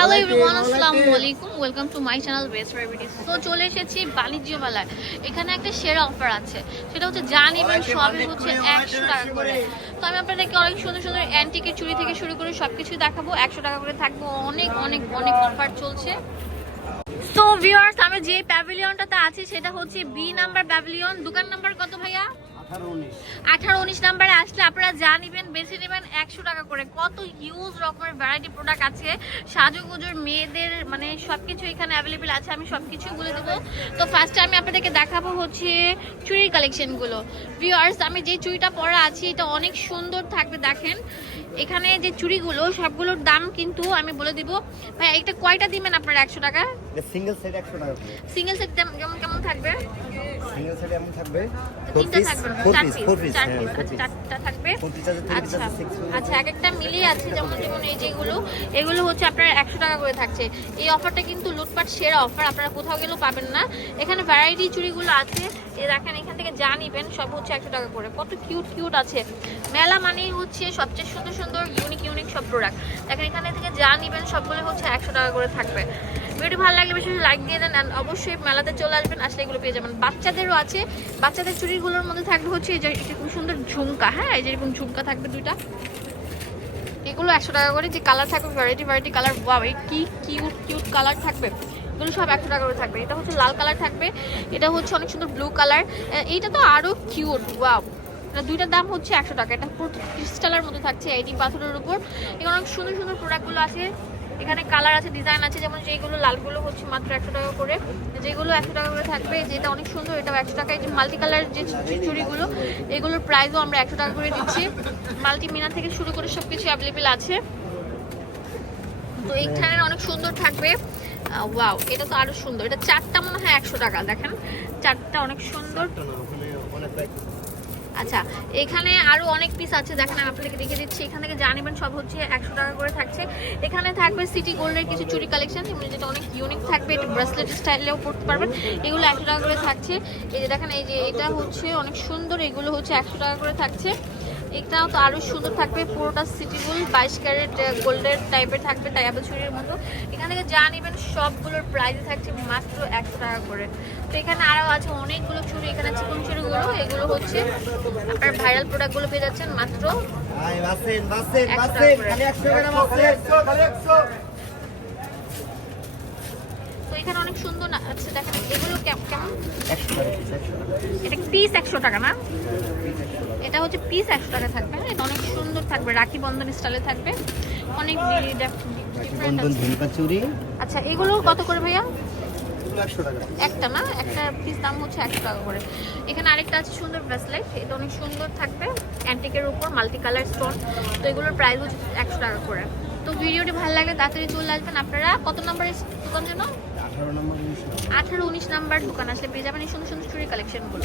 Hello everyone আসসালামু আলাইকুম welcome to my channel best রেভিডিস তো চলে এসেছি বাণিজ্য মেলায় এখানে একটা সেরা অফার আছে। সেটা হচ্ছে যা নেবেন সবই হচ্ছে একশো টাকা করে। তো আমি আপনাদেরকে অনেক সুন্দর সুন্দর অ্যান্টিকের চুড়ি থেকে শুরু করে সব কিছুই দেখাবো। একশো টাকা করে থাকব। অনেক অনেক অনেক অফার চলছে। তো ভিউয়ার্স আমি যে প্যাভিলিয়নটাতে আছি সেটা হচ্ছে বি নাম্বার প্যাভিলিয়ন দোকান নাম্বার কত ভাইয়া? আঠারো উনিশ। নাম্বারে আসলে আপনারা যা নিবেন বেশি নেবেন একশো টাকা করে। কত হিউজ রকমের ভ্যারাইটি প্রোডাক্ট আছে। সাজুগুজুর মেয়েদের মানে সবকিছু এখানে অ্যাভেলেবেল আছে আমি সবকিছু বলে দেবো। তো ফার্স্টে আমি আপনাদেরকে দেখাবো হচ্ছে চুড়ির কালেকশনগুলো ভিউয়ার্স আমি যে চুড়িটা পরা আছি এটা অনেক সুন্দর থাকবে দেখেন। এখানে যে চুড়িগুলো সবগুলোর দাম কিন্তু আমি বলে দিব। ভাই এটা কয়টা দিবেন আপনারা একশো টাকা? সিঙ্গেল সেট একশো টাকা সিঙ্গেল সেট কেমন কেমন থাকবে? সিঙ্গেল সেট এমন থাকবে? আচ্ছা এক একটা মিলিয়ে আছে যেমন যেমন এই যেগুলো এগুলো হচ্ছে আপনার একশো টাকা করে থাকছে। এই অফারটা কিন্তু লুটপাট সেরা অফার আপনারা কোথাও গেলেও পাবেন না। এখানে ভ্যারাইটি চুড়িগুলো আছে এ দেখেন এখান থেকে যা নিবেন সব হচ্ছে একশো টাকা করে। কত কিউট কিউট আছে। মেলা মানেই হচ্ছে সবচেয়ে সুন্দর সুন্দর ইউনিক ইউনিক সব প্রোডাক্ট দেখেন এখানে থেকে যা নিবেন সবগুলো হচ্ছে একশো টাকা করে থাকবে। ভিডিও ভালো লাগলে বেশি লাইক দিয়ে দেন, and অবশ্যই মেলাতে চলে আসবেন। আসলে এগুলো পেয়ে যাবেন। বাচ্চাদেরও আছে। বাচ্চাদের চুড়িগুলোর মধ্যে থাকবে হচ্ছে এই যে খুব সুন্দর ঝুমকা হ্যাঁ? এই যেরকম ঝুমকা থাকবে দুইটা। এগুলো একশো টাকা করে যে কালার থাকবে ভ্যারাইটি ভ্যারাইটি কালার ওয়াও এই কি কিউট কিউট কালার থাকবে? এগুলো সব একশো টাকা করে থাকবে। এটা হচ্ছে লাল কালার থাকবে। এটা হচ্ছে অনেক সুন্দর ব্লু কালার এইটা তো আরও কিউট ওয়াও এটা দুইটার দাম হচ্ছে একশো টাকা। এটা পুরো ক্রিস্টালের মধ্যে থাকছে এইটি পাথরের উপর। এখানে অনেক সুন্দর সুন্দর প্রোডাক্টগুলো আছে। এখানে কালার আছে ডিজাইন আছে, যেমন যেগুলো লালগুলো হচ্ছে মাত্র একশো টাকা করে। যেগুলো একশো টাকা করে থাকবে, যেটা অনেক সুন্দর, এটাও একশো টাকা এই যে মাল্টি কালার যে চুড়িগুলো, এগুলোর প্রাইসও আমরা একশো টাকা করে দিচ্ছি। মাল্টি মিনা থেকে শুরু করে সব কিছু অ্যাভেলেবেল আছে। তো এইখানে অনেক সুন্দর থাকবে। ওয়াও এটা তো আরও সুন্দর। এটা চারটা মনে হয় একশো টাকা, দেখেন। চারটা অনেক সুন্দর। আচ্ছা এখানে আরও অনেক পিস আছে, দেখেন আমি আপনাদেরকে দেখে দিচ্ছি। এখান থেকে নেবেন সব হচ্ছে একশো টাকা করে থাকছে। এখানে থাকবে সিটি গোল্ডের কিছু চুরি কালেকশন যেটা অনেক ইউনিক থাকবে এটা ব্রেসলেট স্টাইলেও পড়তে পারবেন। এগুলো একশো টাকা করে থাকছে। এই যে দেখেন, এই যে এটা হচ্ছে অনেক সুন্দর, এগুলো হচ্ছে একশো টাকা করে থাকছে। এটাও তো আরও সুন্দর থাকবে পুরোটা সিটি গোল্ড বাইশ ক্যারেট গোল্ডের টাইপের থাকবে টাইপের চুরির মতো। এখান থেকে যা নেবেন সবগুলোর প্রাইস থাকছে মাত্র একশো টাকা করে। তো এখানে আরও আছে অনেকগুলো চুড়ি এখানে চিকন চুড়িগুলো এগুলো হচ্ছে আপনার ভাইরাল প্রোডাক্টগুলো পেয়ে যাচ্ছেন মাত্র আই বাসেন বাসেন একশো টাকা করে। খালি একশো টাকা বাসেন তো এখানে অনেক সুন্দর না আচ্ছা দেখেন এগুলো কেম- কেমন? এটা পিস একশো টাকা না? এটা হচ্ছে পিস একশো টাকা থাকবে হ্যাঁ? এটা অনেক সুন্দর থাকবে রাখি বন্ধন স্টাইলে থাকবে। অনেক আচ্ছা এগুলো কত করে ভাইয়া? একটা না? একটা পিস দাম হচ্ছে একশো টাকা করে। এখানে আরেকটা আছে সুন্দর ব্রেসলেট এটা অনেক সুন্দর থাকবে। অ্যান্টিকের উপর মাল্টি কালার স্টোন তো এগুলোর প্রাইস হচ্ছে একশো টাকা করে। তো ভিডিওটি ভালো লাগলে তাড়াতাড়ি চলে আসবেন আপনারা। কত নম্বরের দোকান যেন? আঠারো নম্বর উনিশ নাম্বার দোকান। আসলে পেয়ে যাবেন এই সুন্দর সুন্দর চুরি কালেকশনগুলো